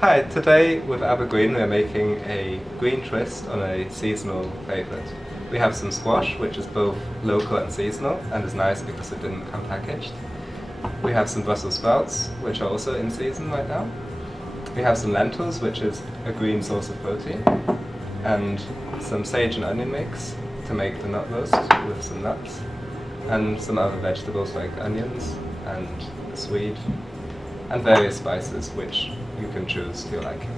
Hi, today with Green we're making a green twist on a seasonal favourite. We have some squash, which is both local and seasonal, and is nice because it didn't come packaged. We have some Brussels sprouts, which are also in season right now. We have some lentils, which is a green source of protein, and some sage and onion mix to make the nut roast with some nuts, and some other vegetables like onions and swede, and various spices which you can choose to your liking.